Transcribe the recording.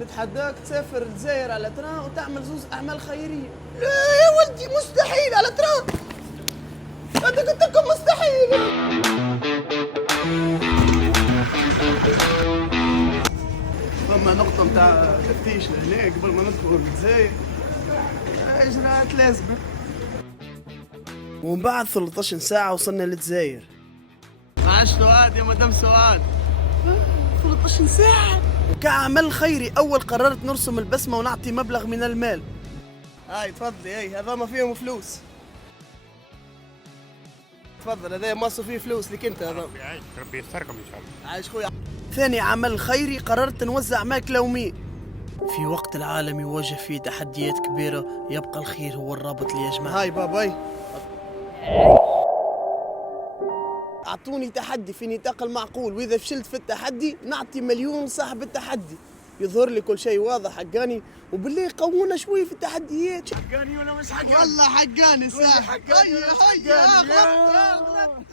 نتحداك تسافر الجزائر على تران وتعمل زوز أعمال خيرية. لا يا ولدي مستحيل على تران، أنا قلت لكم مستحيل. ثم نقطة متاع تفتيش لهنا قبل ما ندخل الجزائر، إجراءات لازمة. ومن بعد 13 ساعة وصلنا للجزائر. 12 سؤال يا مدام سؤال. 13 ساعة. وكعمل خيري أول قررت نرسم البسمة ونعطي مبلغ من المال. هاي تفضلي، هاي هذا ما فيهم فلوس. تفضل هذا ماصو فيه فلوس لك انت. هذا ربي يستركم ان شاء الله. عايش خويا. ثاني عمل خيري قررت نوزع ماكلة ومي. في وقت العالم يواجه فيه تحديات كبيرة يبقى الخير هو الرابط اللي يجمع. هاي باباي أعطوني تحدي في نطاق المعقول، وإذا فشلت في التحدي نعطي مليون صاحب التحدي. يظهر لي كل شيء واضح حقاني، وبالله قوونا شوي في التحديات. حقاني ولا مش حقاني؟ والله حقاني. حقاني ولا مش حقاني؟